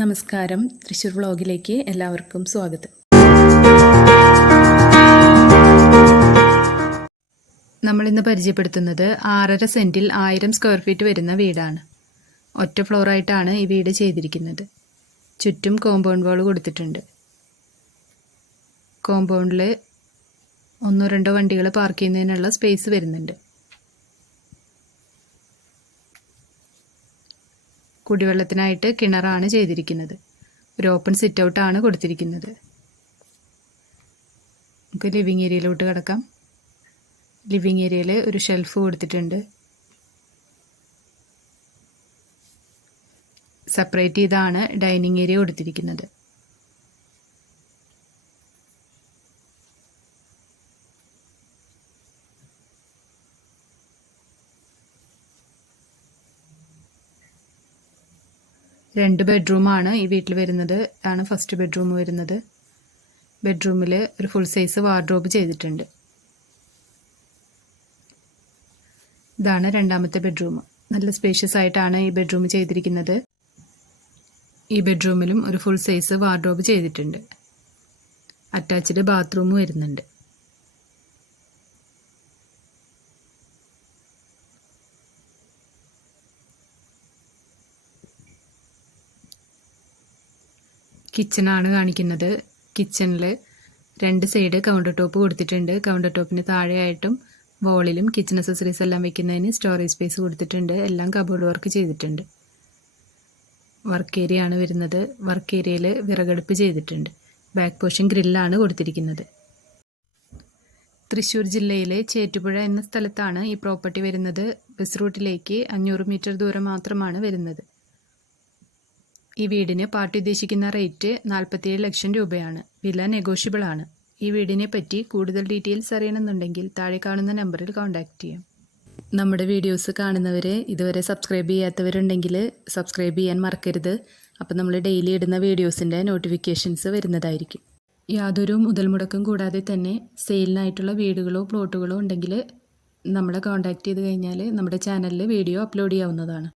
നമസ്കാരം. തൃശ്ശൂർ വ്ളോഗിലേക്ക് എല്ലാവർക്കും സ്വാഗതം. നമ്മളിന്ന് പരിചയപ്പെടുത്തുന്നത് ആറര സെന്റിൽ ആയിരം സ്ക്വയർ ഫീറ്റ് വരുന്ന വീടാണ്. ഒറ്റ ഫ്ലോറായിട്ടാണ് ഈ വീട് ചെയ്തിരിക്കുന്നത്. ചുറ്റും കോമ്പൗണ്ട് വാൾ കൊടുത്തിട്ടുണ്ട്. കോമ്പൗണ്ടിൽ ഒന്നോ രണ്ടോ വണ്ടികൾ പാർക്ക് ചെയ്യുന്നതിനുള്ള സ്പേസ് വരുന്നുണ്ട്. കുടിവെള്ളത്തിനായിട്ട് കിണറാണ് ചെയ്തിരിക്കുന്നത്. ഒരു ഓപ്പൺ സിറ്റ് ഔട്ടാണ് കൊടുത്തിരിക്കുന്നത്. നമുക്ക് ലിവിങ് ഏരിയയിലോട്ട് കിടക്കാം. ലിവിങ് ഏരിയയിൽ ഒരു ഷെൽഫ് കൊടുത്തിട്ടുണ്ട്. സെപ്പറേറ്റ് ചെയ്താണ് ഡൈനിങ് ഏരിയ കൊടുത്തിരിക്കുന്നത്. രണ്ട് ബെഡ്റൂമാണ് ഈ വീട്ടിൽ വരുന്നത്. ആണ് ഫസ്റ്റ് ബെഡ്റൂം വരുന്നത്. ബെഡ്റൂമിൽ ഒരു ഫുൾ സൈസ് വാർഡ്രോബ് ചെയ്തിട്ടുണ്ട്. ഇതാണ് രണ്ടാമത്തെ ബെഡ്റൂം നല്ല സ്പേഷ്യസ് ആയിട്ടാണ് ഈ ബെഡ്റൂം ചെയ്തിരിക്കുന്നത്. ഈ ബെഡ്റൂമിലും ഒരു ഫുൾ സൈസ് വാർഡ്രോബ് ചെയ്തിട്ടുണ്ട്. അറ്റാച്ച്ഡ് ബാത്റൂം വരുന്നുണ്ട്. കിച്ചണാണ് കാണിക്കുന്നത്. കിച്ചണിൽ രണ്ട് സൈഡ് കൗണ്ടർ ടോപ്പ് കൊടുത്തിട്ടുണ്ട്. കൗണ്ടർ ടോപ്പിന് താഴെയായിട്ടും വോളിലും കിച്ചൺ അക്സസറീസ് എല്ലാം വെക്കുന്നതിന് സ്റ്റോറേജ് സ്പേസ് കൊടുത്തിട്ടുണ്ട്. എല്ലാം കബോർഡ് വർക്ക് ചെയ്തിട്ടുണ്ട്. വർക്ക് ഏരിയ ആണ് വരുന്നത്. വർക്ക് ഏരിയയിൽ വിറകടുപ്പ് ചെയ്തിട്ടുണ്ട്. ബാക്ക് പോർഷൻ ഗ്രില്ലാണ് കൊടുത്തിരിക്കുന്നത്. തൃശ്ശൂർ ജില്ലയിലെ ചേറ്റുപുഴ എന്ന സ്ഥലത്താണ് ഈ പ്രോപ്പർട്ടി വരുന്നത്. ബസ് റൂട്ടിലേക്ക് അഞ്ഞൂറ് മീറ്റർ ദൂരം മാത്രമാണ് വരുന്നത്. ഈ വീടിന് പാർട്ടി ഉദ്ദേശിക്കുന്ന റേറ്റ് നാൽപ്പത്തിയേഴ് ലക്ഷം രൂപയാണ്. വില നെഗോഷ്യബിൾ ആണ്. ഈ വീടിനെ പറ്റി കൂടുതൽ ഡീറ്റെയിൽസ് അറിയണമെന്നുണ്ടെങ്കിൽ താഴെ കാണുന്ന നമ്പറിൽ കോൺടാക്റ്റ് ചെയ്യാം. നമ്മുടെ വീഡിയോസ് കാണുന്നവരെ ഇതുവരെ സബ്സ്ക്രൈബ് ചെയ്യാത്തവരുണ്ടെങ്കിൽ സബ്സ്ക്രൈബ് ചെയ്യാൻ മറക്കരുത്. അപ്പോൾ നമ്മൾ ഡെയിലി ഇടുന്ന വീഡിയോസിന്റെ നോട്ടിഫിക്കേഷൻസ് വരുന്നതായിരിക്കും. യാതൊരു മുതൽ മുടക്കും കൂടാതെ തന്നെ സെയിലിനായിട്ടുള്ള വീടുകളോ പ്ലോട്ടുകളോ ഉണ്ടെങ്കിൽ നമ്മളെ കോൺടാക്റ്റ് ചെയ്ത് കഴിഞ്ഞാൽ നമ്മുടെ ചാനലിൽ വീഡിയോ അപ്ലോഡ് ചെയ്യാവുന്നതാണ്.